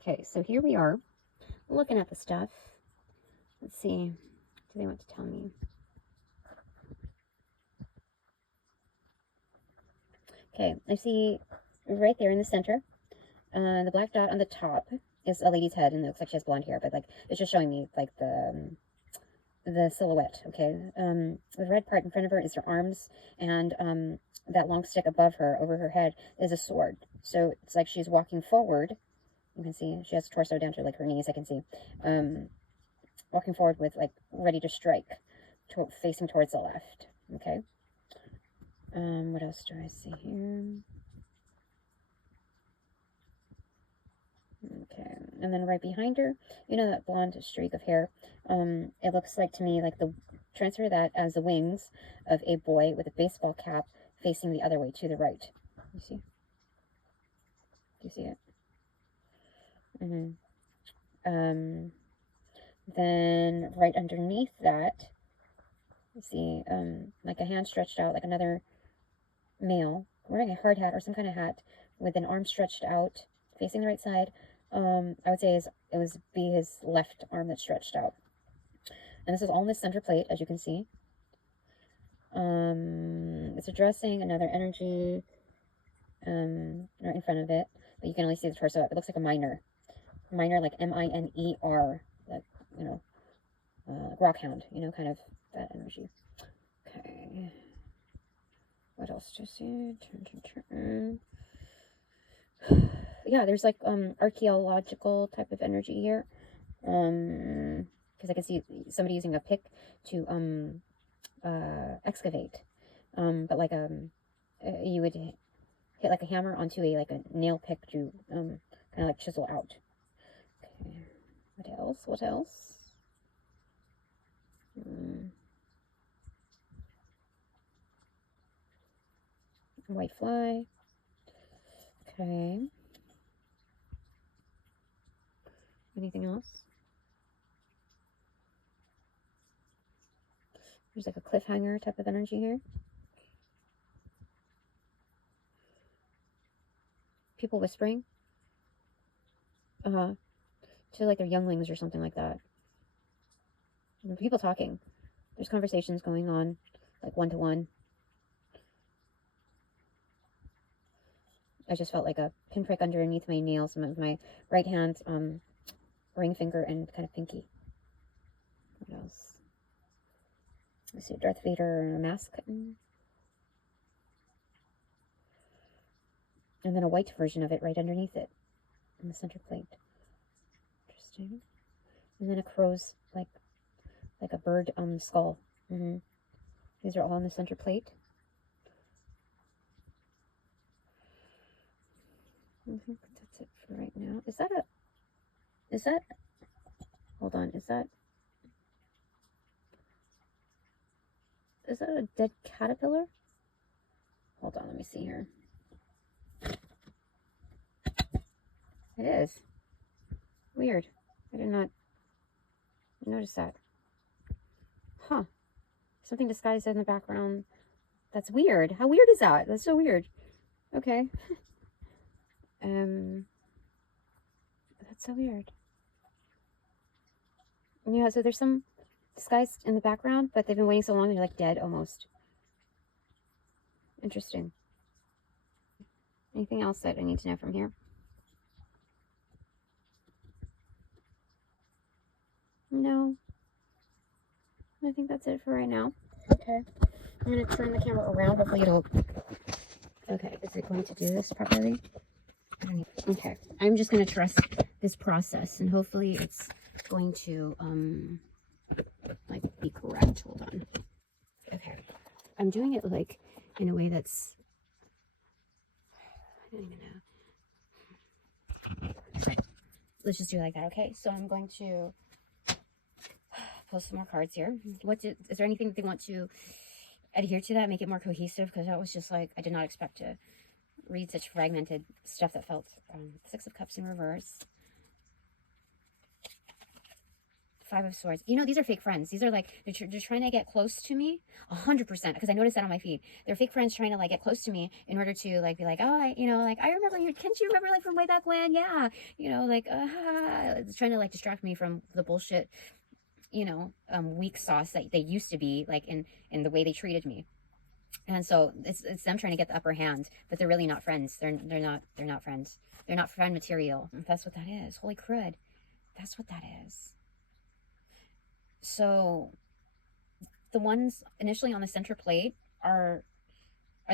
Okay, so here we are looking at the stuff. Let's see. Do they want to tell me? Okay, I see right there in the center, the black dot on the top is a lady's head, and it looks like she has blonde hair, but like it's just showing me like the silhouette. Okay, the red part in front of her is her arms, and that long stick above her, over her head, is a sword. So it's like she's walking forward. You can see she has a torso down to like her knees. I can see, walking forward with like ready to strike, facing towards the left. Okay. What else do I see here? Okay, and then right behind her, you know that blonde streak of hair? It looks like to me like transfer that as the wings of a boy with a baseball cap facing the other way to the right. You see? Do you see it? Then right underneath that, you see, like a hand stretched out, like another male wearing a hard hat or some kind of hat with an arm stretched out facing the right side. I would say it was his left arm that stretched out. And this is all in the center plate, as you can see. It's addressing another energy right in front of it, but you can only see the torso. It looks like a minor like M-I-N-E-R, like, you know, rockhound, you know, kind of that energy. Okay. What else do you see? Turn. Yeah, there's like archaeological type of energy here. Because I can see somebody using a pick to excavate. But like you would hit like a hammer onto a nail pick to kind of like chisel out. Okay. What else? What else? White fly. Okay. Anything else? There's like a cliffhanger type of energy here. People whispering. To like their younglings or something like that. People talking. There's conversations going on, like one-to-one. I just felt like a pinprick underneath my nails, some of my right hand, ring finger, and kind of pinky. What else? I see Darth Vader mask. And then a white version of it right underneath it in the center plate. Interesting. And then a crow's, like a bird skull. These are all in the center plate. I think that's it for right now. Is that, hold on, is that a dead caterpillar? Hold on, let me see here. It is. Weird. I did not notice that. Huh. Something disguised in the background. That's weird. How weird is that? That's so weird. Okay. That's so weird. Yeah, so there's some disguised in the background, but they've been waiting so long, they're like dead almost. Interesting. Anything else that I need to know from here? No. I think that's it for right now. Okay. I'm going to turn the camera around. Hopefully it'll... Okay, is it going to do this properly? Okay. I'm just going to trust this process, and hopefully it's going to, like, be correct. Hold on. Okay. I'm doing it, like, in a way that's... I don't even know. Let's just do it like that, okay? So I'm going to pull some more cards here. Is there anything that they want to adhere to that, make it more cohesive? Because that was just like, I did not expect to read such fragmented stuff that felt... Six of Cups in reverse. Five of Swords. You know, these are fake friends. These are like, they're trying to get close to me 100%, because I noticed that on my feed. They're fake friends trying to like get close to me in order to like be like, oh, you know, like, I remember you. Can't you remember like from way back when? Yeah. You know, like, trying to like distract me from the bullshit, you know, weak sauce that they used to be like in the way they treated me. And so it's them trying to get the upper hand, but they're really not friends. They're not friends. They're not friend material. That's what that is. Holy crud. That's what that is. So the ones initially on the center plate are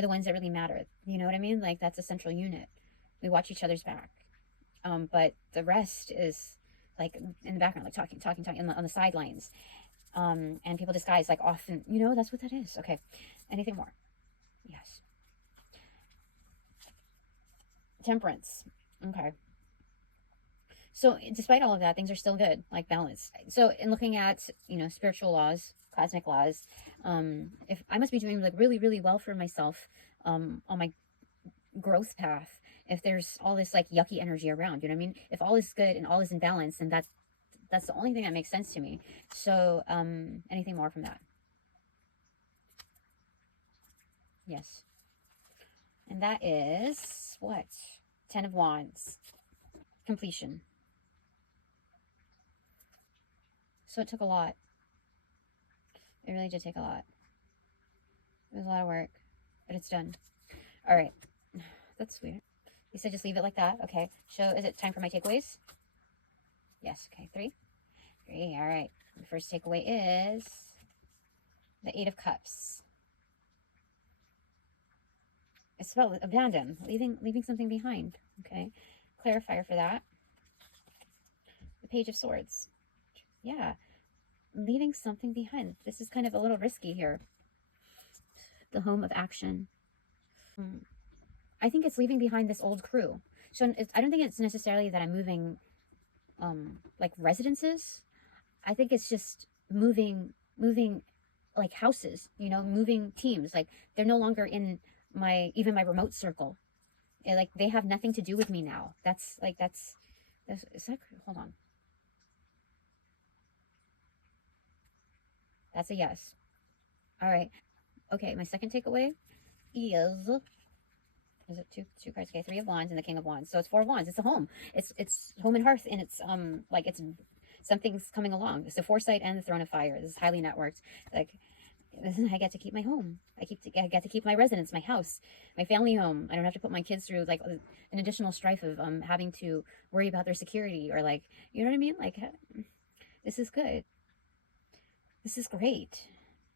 the ones that really matter. You know what I mean? Like, that's a central unit. We watch each other's back. But the rest is like in the background, like talking on the sidelines. And people disguise like often, you know, that's what that is. Okay. Anything more? Yes. Temperance. Okay. So despite all of that, things are still good, like balanced. So in looking at, you know, spiritual laws, cosmic laws, if I must be doing like really, really well for myself, on my growth path, if there's all this like yucky energy around, you know what I mean? If all is good and all is in balance, then that's the only thing that makes sense to me. So, anything more from that? Yes. And that is what? 10 of Wands. Completion. So it took a lot. It really did take a lot. It was a lot of work, but it's done. All right. That's weird. You said just leave it like that. Okay. So is it time for my takeaways? Yes. Okay. 3. All right. The first takeaway is the 8 of Cups. It's about abandon, leaving something behind. Okay. Clarifier for that. The Page of Swords. Yeah. Leaving something behind. This is kind of a little risky here. The Home of Action. I think it's leaving behind this old crew. So I don't think it's necessarily that I'm moving, like residences. I think it's just moving like houses, you know, moving teams. Like, they're no longer in even my remote circle. Like, they have nothing to do with me now. Is that, hold on. That's a yes. All right. Okay, my second takeaway is it two cards? Okay, 3 of Wands and the King of Wands. So it's 4 of Wands. It's a home. It's home and hearth, and it's like it's something's coming along. It's the Foresight and the Throne of Fire. This is highly networked. Like, I get to keep my home. I get to keep my residence, my house, my family home. I don't have to put my kids through like an additional strife of having to worry about their security, or like, you know what I mean? Like, this is good. This is great.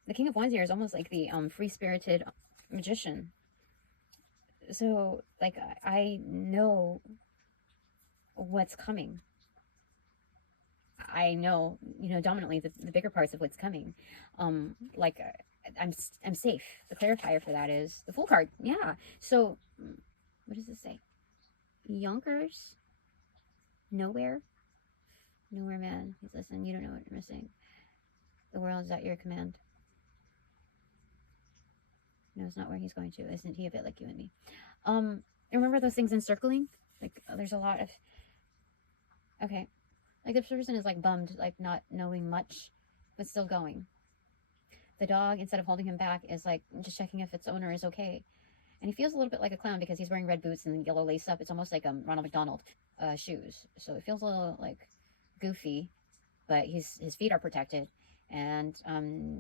The King of Wands here is almost like the free-spirited magician. So like, I know what's coming. I know, you know, dominantly the bigger parts of what's coming. Like, I'm safe. The clarifier for that is the Fool card. Yeah. So what does it say? Yonkers? Nowhere man. Listen, you don't know what you're missing. The world is at your command. No, it's not where he's going to. Isn't he a bit like you and me? Remember those things encircling? Like, there's a lot of... Okay. Like, this person is like bummed, like not knowing much, but still going. The dog, instead of holding him back, is like just checking if its owner is okay. And he feels a little bit like a clown because he's wearing red boots and yellow lace up. It's almost like Ronald McDonald shoes. So it feels a little like goofy, but his feet are protected, and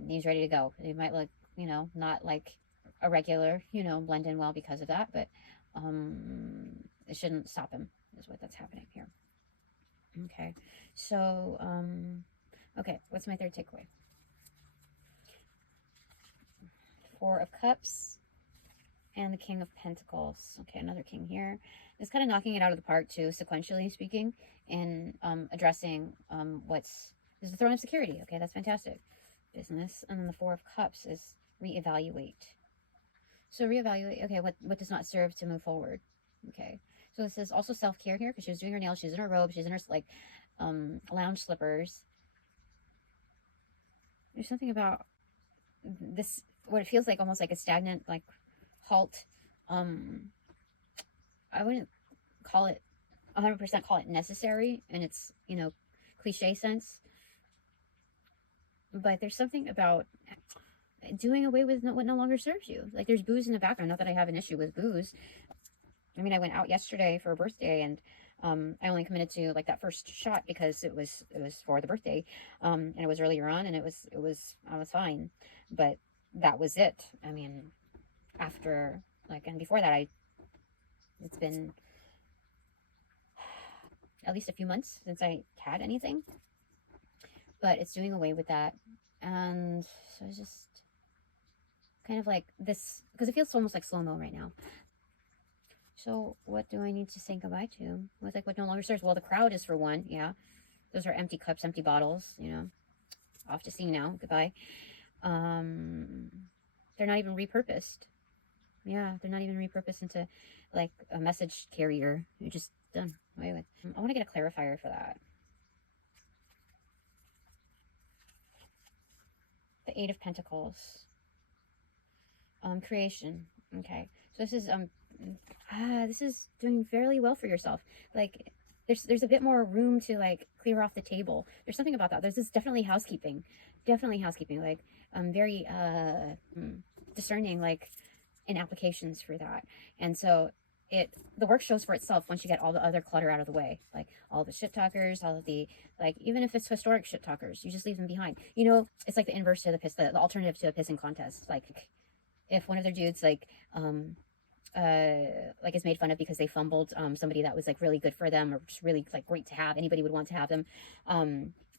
he's ready to go. He might look, you know, not like a regular, you know, blend in well because of that, but it shouldn't stop him, is that's happening here. Okay, so okay, what's my third takeaway? 4 of Cups and the King of Pentacles. Okay, another king here. It's kind of knocking it out of the park too, sequentially speaking, and addressing this is the Throne of Security. Okay, that's fantastic. Business. And then the 4 of Cups is reevaluate. So reevaluate, okay, what does not serve to move forward? Okay, so this is also self-care here, because she was doing her nails, she's in her robe, she's in her like lounge slippers. There's something about this, what it feels like, almost like a stagnant like halt. I wouldn't call it 100% call it necessary in its, you know, cliche sense, But there's something about doing away with what no longer serves you. Like, there's booze in the background. Not that I have an issue with booze. I mean, I went out yesterday for a birthday, and I only committed to like that first shot because it was for the birthday, and it was earlier on, and I was fine, but that was it. I mean, after like, and before that, it's been at least a few months since I had anything, but it's doing away with that. And so it's just kind of like this, because it feels almost like slow-mo right now. So what do I need to say goodbye to? What's like what no longer serves? Well, the crowd is for one. Yeah, those are empty cups, empty bottles. You know, off to sea now. Goodbye. They're not even repurposed. Yeah, they're not even repurposed into like a message carrier. You're just done away with. I want to get a clarifier for that. The Eight of Pentacles. Creation. Okay, so this is doing fairly well for yourself. Like, there's a bit more room to like clear off the table. There's something about that. There's this definitely housekeeping. Like, very discerning, like, in applications for that. And so the work shows for itself once you get all the other clutter out of the way, like all the shit talkers, all of the, like, even if it's historic shit talkers, you just leave them behind. You know, it's like the inverse to the alternative to a pissing contest. Like, if one of their dudes like is made fun of because they fumbled somebody that was like really good for them, or just really like great to have, anybody would want to have them,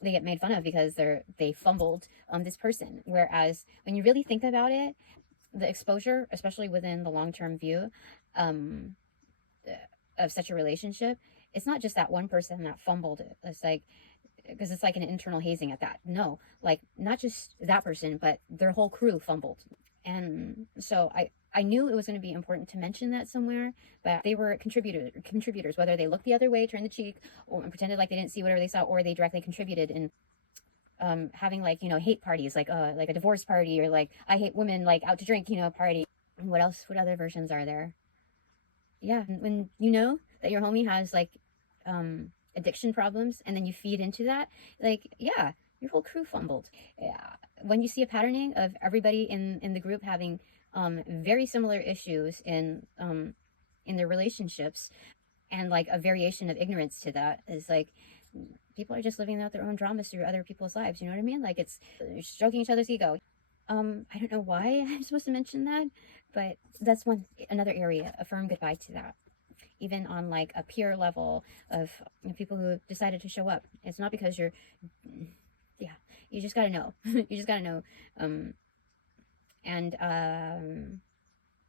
they get made fun of because they fumbled this person. Whereas when you really think about it, the exposure, especially within the long-term view of such a relationship, it's not just that one person that fumbled it. It's like, because it's like an internal hazing at that. No, like, not just that person, but their whole crew fumbled. And so I knew it was going to be important to mention that somewhere, but they were contributors, whether they looked the other way, turned the cheek, or pretended like they didn't see whatever they saw, or they directly contributed in having, like, you know, hate parties, like a divorce party, or like I hate women, like, out to drink, you know, party. What else? What other versions are there? Yeah, when you know that your homie has like addiction problems, and then you feed into that, like, yeah, your whole crew fumbled. Yeah. When you see a patterning of everybody in the group having very similar issues in their relationships, and like a variation of ignorance to that is like, people are just living out their own dramas through other people's lives. You know what I mean? Like, it's stroking each other's ego. I don't know why I'm supposed to mention that, but that's another area. A firm goodbye to that. Even on like a peer level of, you know, people who decided to show up. It's not because you're, yeah, you just gotta know. You just gotta know.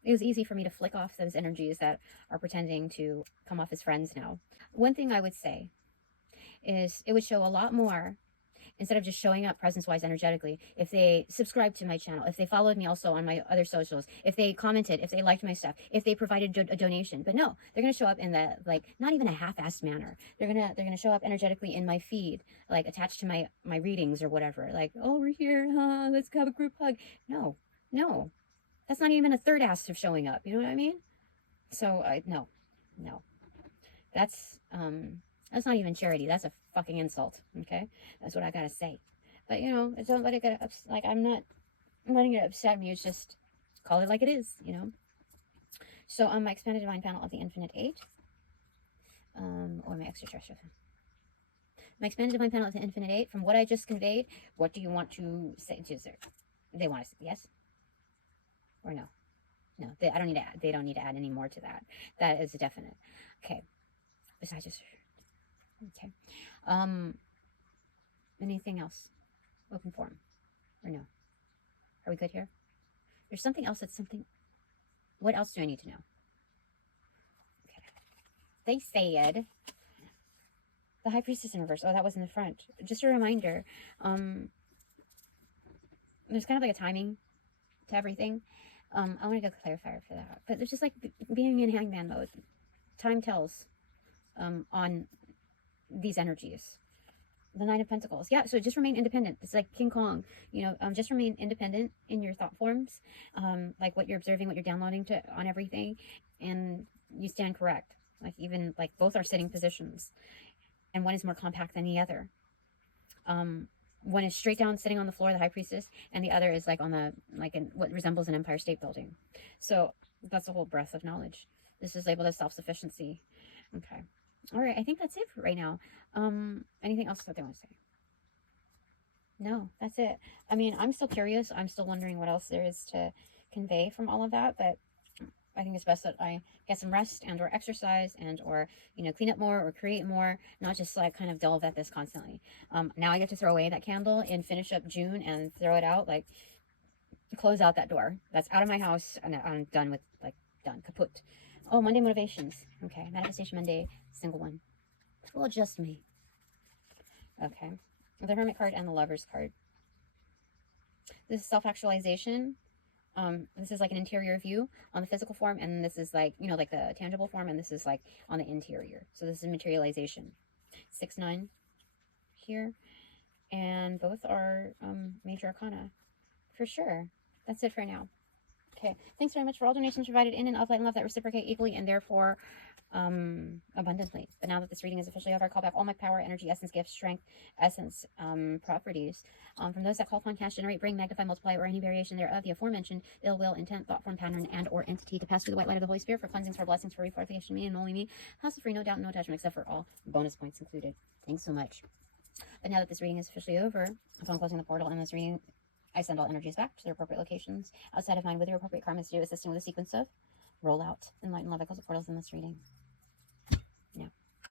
It was easy for me to flick off those energies that are pretending to come off as friends now. One thing I would say is it would show a lot more, instead of just showing up presence-wise energetically, if they subscribed to my channel, if they followed me also on my other socials, if they commented, if they liked my stuff, if they provided a donation. But no, they're going to show up in the, like, not even a half-assed manner. They're going to show up energetically in my feed, like attached to my readings or whatever. Like, oh, we're here, huh? Let's have a group hug. No. That's not even a third ass of showing up. You know what I mean? So, no. That's not even charity. That's a fucking insult. Okay, that's what I gotta say. But, you know, don't let it get like, I'm not letting it upset me. It's just, call it like it is. You know. So on my expanded divine panel of the Infinite Eight, or my extraterrestrial. My expanded divine panel of the Infinite Eight. From what I just conveyed, what do you want to say? They want to say yes or no? No, they don't need to add. They don't need to add any more to that. That is definite. Okay. Besides just. Okay. Anything else? Open forum. Or no? Are we good here? There's something else that's something. What else do I need to know? Okay. They said the High Priestess in reverse. Oh, that was in the front. Just a reminder. There's kind of like a timing to everything. I want to go clarifier for that. But it's just like being in hangman mode. Time tells on these energies. The Nine of Pentacles. Yeah, so just remain independent. It's like King Kong. You know, just remain independent in your thought forms. Like what you're observing, what you're downloading on everything. And you stand correct. Like, even like both are sitting positions. And one is more compact than the other. One is straight down sitting on the floor, the high priestess, and the other is like on the, like in what resembles an Empire State Building. So that's a whole breadth of knowledge. This is labeled as self-sufficiency. Okay. All right. I think that's it for right now. Anything else that they want to say? No, that's it. I mean, I'm still curious. I'm still wondering what else there is to convey from all of that, but I think it's best that I get some rest and or exercise and or, you know, clean up more or create more, not just like kind of delve at this constantly. Now I get to throw away that candle and finish up June and throw it out, like close out that door. That's out of my house and I'm done with, like, done, kaput. Oh, Monday motivations. Okay, Manifestation Monday, single one. Well, just me. Okay. The Hermit card and the Lover's card. This is self-actualization. This is like an interior view on the physical form, and this is like, you know, like the tangible form, and this is like on the interior. So this is materialization. 6-9 here, and both are major arcana for sure. That's it for now. Okay, thanks very much for all donations provided in and of light and love that reciprocate equally and therefore abundantly. But now that this reading is officially over, I call back all my power, energy, essence, gifts, strength, essence, properties from those that call upon, cast, generate, bring, magnify, multiply, or any variation thereof, the aforementioned ill will, intent, thought form, pattern, and or entity to pass through the white light of the Holy Spirit for cleansings, for blessings, for refortification, me and only me, hassle-free, no doubt, no attachment, except for all bonus points included. Thanks so much. But now that this reading is officially over, upon closing the portal in this reading, I send all energies back to their appropriate locations outside of mine with their appropriate karmas to do, assisting with a sequence of rollout, enlightened love echoes of portals in this reading.